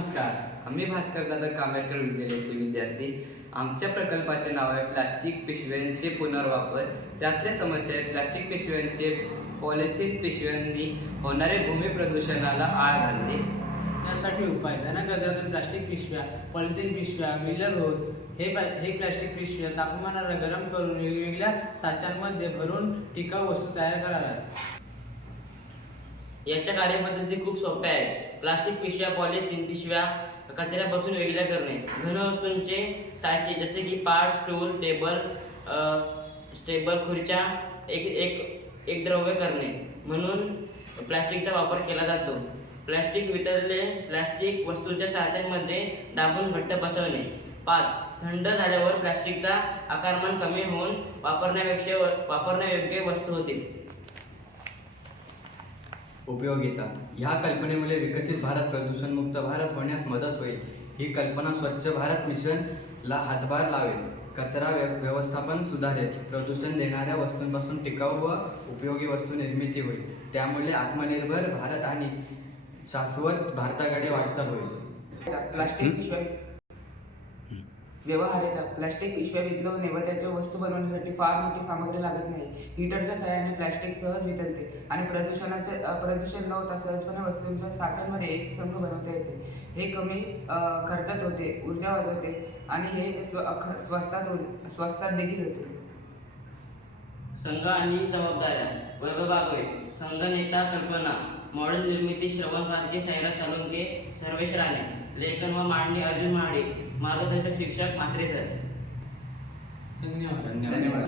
नमस्कार, आम्ही भास्कर दादा कांबेडकर विद्यालयाचे विद्यार्थी. आमच्या प्रकल्पाचे नाव आहे प्लास्टिक पिशव्यांचे पुनर्वापर. त्यातल्या समस्या आहेत प्लास्टिक पिशव्यांचे पॉलिथिन पिशव्यांनी होणारे भूमी प्रदूषणाला आळ घालणे. यासाठी उपाय घनकचऱ्यातून प्लास्टिक पिशव्या, पॉलिथिन पिशव्या विलग होऊन हे प्लास्टिक पिशव्या तापमानाला गरम करून वेगवेगळ्या साच्यांमध्ये भरून टिकाऊ वस्तू तयार कराव्यात. याच्या कार्यपद्धती खूप सोप्या आहेत. प्लास्टिक पिशव्या, पॉलिथिन पिशव्या कचऱ्यापासून वेगळ्या करणे. घन वस्तूंचे साचे जसे की पाट, स्टूल, टेबल, खुर्च्या एक द्रव्य करणे म्हणून प्लास्टिकचा वापर केला जातो. प्लास्टिक वितळले प्लास्टिक वस्तूच्या साच्यांमध्ये दाबून घट्ट बसवणे. 5. थंड झाल्यावर प्लास्टिकचा आकारमान कमी होऊन वापरण्यायोग्य वस्तू होतील. उपयोगिता. ह्या कल्पनेमुळे विकसित भारत, प्रदूषणमुक्त भारत होण्यास मदत होईल. ही कल्पना स्वच्छ भारत मिशनला हातभार लावेल. कचरा व्यवस्थापन सुधारेल. प्रदूषण देणाऱ्या वस्तूंपासून टिकाऊ व उपयोगी वस्तू निर्मिती होईल. त्यामुळे आत्मनिर्भर भारत आणि शाश्वत भारताकडे वाटचाल होईल. प्लास्टिक पिशव्या व्यवहार्यता. प्लास्टिक पिशव्या वितळवणे व त्याच्या वस्तू बनवण्यासाठी फार मोठी सामग्री लागत नाही. हीटरच्या सहाय्याने प्लास्टिक सहज वितळते आणि प्रदूषण न होता सहजपणे वस्तूंच्या साच्यांमध्ये एक संघ बनवता येते. हे कमी खर्चात होते, ऊर्जा वाचवते आणि हे स्वस्तात देखील होते. संघ आणि जबाबदाऱ्या. वैभव बागवे, संघ नेता कल्पना, मॉडेल निर्मिती श्रवण फारके, सायरा साळुंके, सर्वेश राणे, लेखन व मांडणी अर्जुन महाडिक, मार्गदर्शक शिक्षक म्हात्रे सर. धन्यवाद. धन्यवाद.